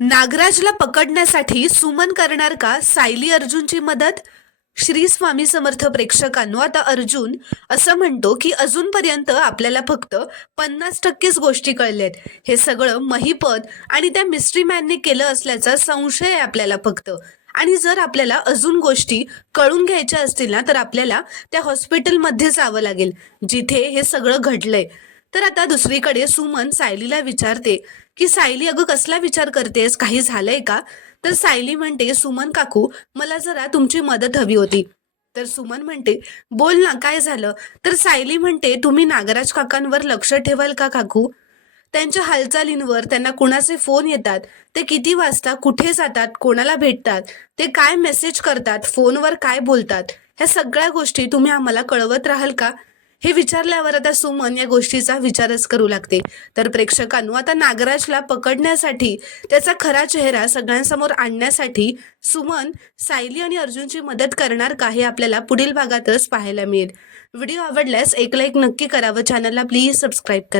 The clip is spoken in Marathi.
नागराजला पकडण्यासाठी सुमन करणार का सायली अर्जुनची मदत? श्री स्वामी समर्थ प्रेक्षकांनो, आता अर्जुन असं म्हणतो की अजूनपर्यंत आपल्याला फक्त 50%च गोष्टी कळल्यात. हे सगळं महिपत आणि त्या मिस्ट्री मॅनने केलं असल्याचा संशय आहे आपल्याला फक्त. आणि जर आपल्याला अजून गोष्टी कळून घ्यायच्या असतील ना, तर आपल्याला त्या हॉस्पिटलमध्ये जावं लागेल जिथे हे सगळं घडलंय. तर आता दुसरीकडे सुमन सायलीला विचारते की सायली, अगं कसला विचार करतेस, काही झालंय का? तर सायली म्हणते, सुमन काकू, मला जरा तुमची मदत हवी होती. तर सुमन म्हणते, बोल ना, काय झालं? तर सायली म्हणते, तुम्ही नागराज काकांवर लक्ष ठेवाल का काकू? त्यांच्या हालचालींवर, त्यांना कुणाचे फोन येतात, ते किती वाजता कुठे जातात, कोणाला भेटतात, ते काय मेसेज करतात, फोनवर काय बोलतात, ह्या सगळ्या गोष्टी तुम्ही आम्हाला कळवत राहाल का? हे विचारल्यावर आता सुमन या गोष्टीचा विचारच करू लागते. तर प्रेक्षकांनो, आता नागराजला पकडण्यासाठी, त्याचा खरा चेहरा सगळ्यांसमोर आणण्यासाठी सुमन सायली आणि अर्जुनची मदत करणार का, हे आपल्याला पुढील भागातच पाहायला मिळेल. व्हिडिओ आवडल्यास एक लाईक नक्की करा व चॅनलला प्लीज सबस्क्राईब करा.